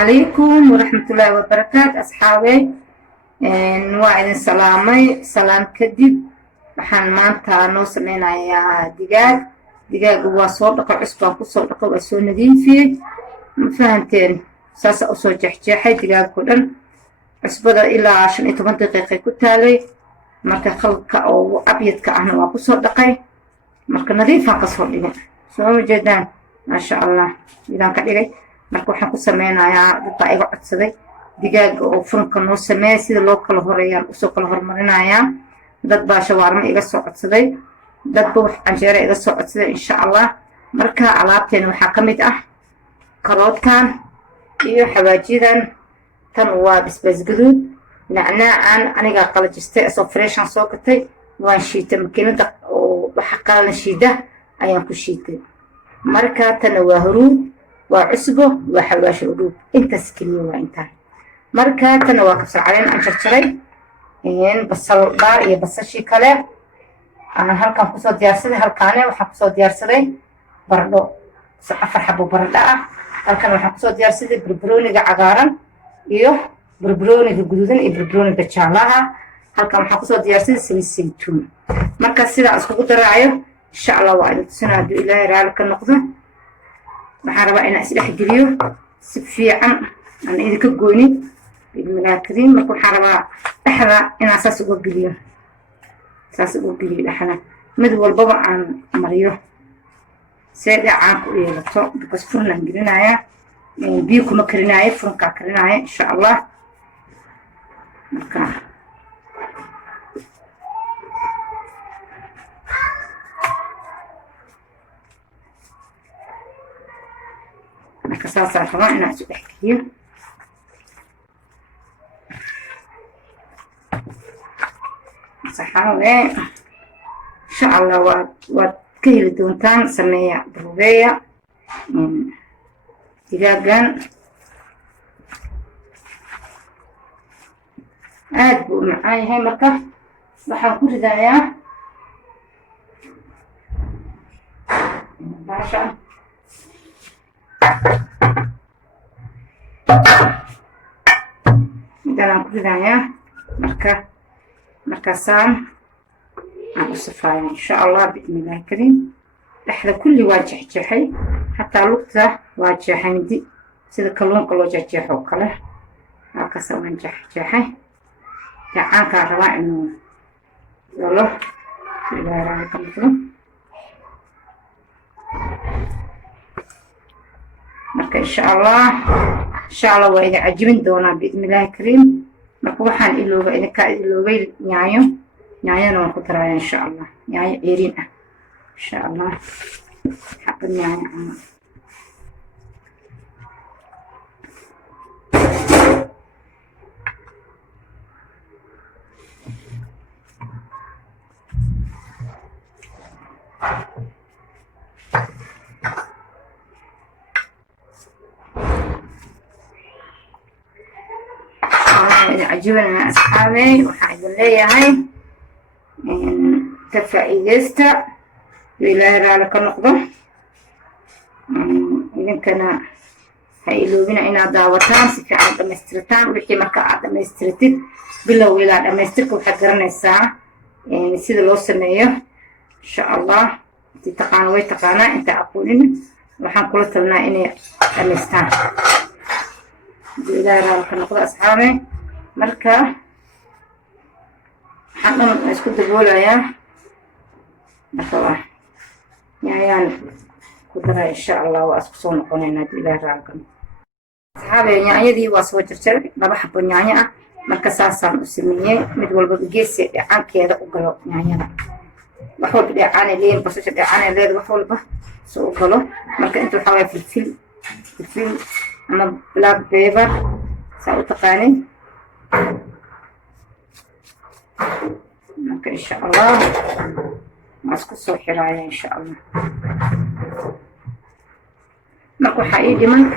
عليكم ورحمة الله وبركاته أصحابي. وإذن سلامي سلام كدب waxaan maanta noo sameynayaa digaag waa soo dhaqo cusbaan ku soo dhaqo waa soo nadiifiyay ma fahanteen saas oo soo jeexjeexay digaagku dhan cusbada ilaa 15 daqiiqo ku taalay marka khalka oo abyadka ahna waa ku soo dhaqay marka nadiifan ka soo dhigay soo jeedaan ma sha Allah idaan ka dhigay marka waxaan ku sameynayaa dadka iga codsaday digaag oo furunka noo sameeyay sida loo kala horeeyaan u soo kala hormarinayaa dad baa shawarma iga soo codsaday dad baa wax canjeero iga soo codsaday insha Allah marka alaabteena waxa kamid ah karoodkan iyo xawaajidan tan waa basbaas gaduud nacnaan aniga qalajistay asoo freshan soo gatay waan shiitay makiinada oo waxa qalan shiida ayaan ku shiitay marka tan waa huruud waa cusbo waa xawaash udub intaas kaliya waa inta marka tan waa kabsar caleen aan jarjaray basal daar iyo basashii kale ana halkan ku soo diyaarsaday halkaane waxa ku soo diyaarsaday baradho afar xabo baradho ah halkan waxa ku soo diyaarsaday barbarooniga cagaaran iyo barbarooniga guduudan iyo barbarooniga jaalaha halkan waxa ku soo diyaarsaday saliid saytuun marka sida isku daraayo insha Allah waa inuu sanaado ilaahay raali ka noqdo waxaan rabaa inaan isdhex geliyo si fiican aan idinka goonin بالملاكرين marka waxaan rabaa dhaxda inaan saas ugu geliyo dhaxda mid walba aan mariyo seeda aan ku yeelato because furnan gelinaya biyo kuma karinaayo furunka karinaayo insha Allah marka saas aan rabaa inaan isku dhex geliyo صحاوي إن شاء الله وكيل دونتان سمية بروبية دجاجان أدبو معاي هاي مركة بحاول كل دايا باشا دانا كل دايا مركة مركزان عن الصفاية إن شاء الله بإذن الله الكريم إحدى كل واجه جحي حتى لقطة واجه حمدي سيدا كلون كلو جحي وكله هكذا من جحي جعان كارواء إنه يولو إلى رأيكم مثلا مركز إن شاء الله وإذا عجبن دونا بإذن الله الكريم marka waxaan iloobay yaanyana waan ku darayaa insha Allah yaanyo ceeriin ah insha Allah xabad yaanyo عجبنا أصحابي وحاجة لي هاي تفاعيلستا وإلهي رالك النقضة إذن كان هاي لوبنا إنا داوتان سيكا عادة مسترتان وحكي مركا عادة مسترتد بلو إلا عادة مسترك وحقرنا الساعة يعني سيد الله سمية إن شاء الله تتقانا ويتقانا انت أقولين وحان كل تلنا إني أمستان وإلهي رالك النقضة أصحابي marka waxaan isku daboolayaa marka yaayaan ku daraa insha Allah waa isku soo noqonaynaa ilaahay raalkan saxaabe yaayadii waa soo jarjaray laba xabo yaanyo ah marka saasaan u sameeyay mid walba geesi dhacankeeda u galo yaanyada wax walba dhacaan leeyahay basasha dhacaan leeyahay wax walba soo galo marka inta waxa way filfil ama black pepper saa u taqaanay إن شاء الله ماسكو صوحي رايا إن شاء الله ماكو حقيقي من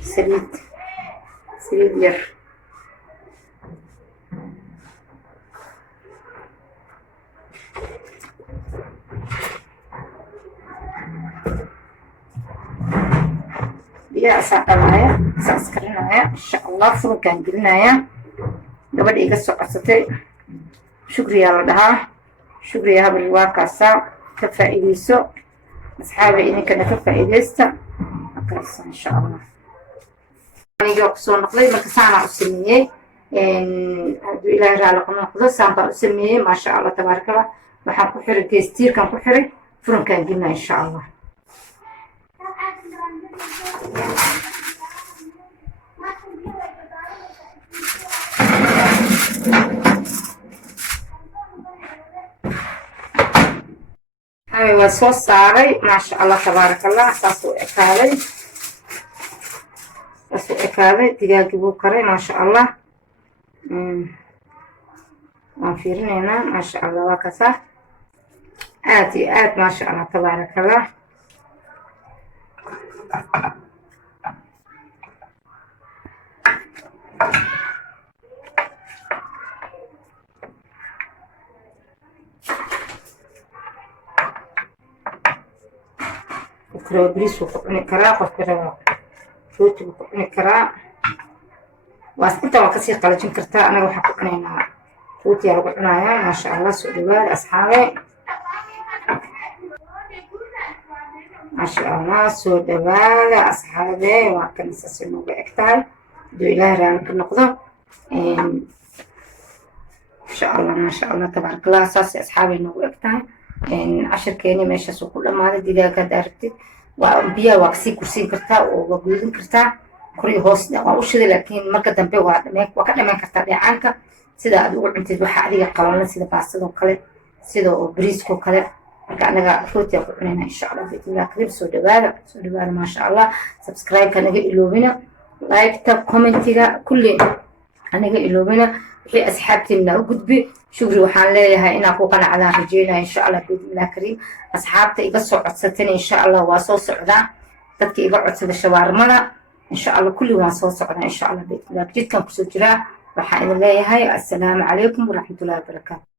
سريد ير biyo asaa dhalaya saas karinaya insha allah furunkaan gelinaya gabadha iga soo codsatay shukriyaa la dhahaa shukriya habari waa kaasaa ka faa'iidayso asxaabi idinkana ka faa'iidaysta markaas insha allah aniga kusoo noqday marka saanaa u sameeyey hadduu ilaahay raali ku noqdo saan baan u sameeyey maasha allah tabaarakallah waxaan ku xiray geestiirkan ku xiray furunkaan gelinaya insha allah waa soo saaray maasha allah tabaarakallah saasuu ekaaday digaagii buu karay maasha allah waan fiirinaynaa maasha allah waa kasaa aad iyo aad maasha allah tabaarakallah بليس وكعوني كرا قف كرا روتي وكعوني كرا واسكت وكسي قلجين كرتا أنا وحق كعونينا روتي أروح عنايا ما شاء الله سؤال بال أصحابي ما شاء الله سؤال بال أصحابي وكان يسمى بأكتر دو إله رانك النقطة إن شاء الله ما شاء الله تبارك الله أساسي أصحابي إنه أكتر إن 10 كيني ماشي سوق كل ما هذا دقيقة دارتي وبيا واكسي كرسي كرتا وجودن كرتا كوري هوس وشذي لكن مركز دمبي وكذا ما كرتا بيعنك سيدا أدور أنت بحق عليه قلنا سيدا باسدو كله سيدا بريسكو كله كأننا فوتي أقولنا إن شاء الله بإذن الله كريم سودبالة ما شاء الله سبسكرايب كنا جي إلوبنا لايك تاب كومنتيga كل أنا جي إلوبنا في أصحابتي من أوجد شكري وحان ليها إنا قوقنا على رجينا إن شاء الله بإذن الله كريم أصحابتي يقصوا عدستني إن شاء الله وصوص عدا تدكي يقعد عدسد الشوارمنا إن شاء الله كل وصوص عدا إن شاء الله بإذن الله جدكم كسو جرا وحان ليها السلام عليكم ورحمة الله وبركاته.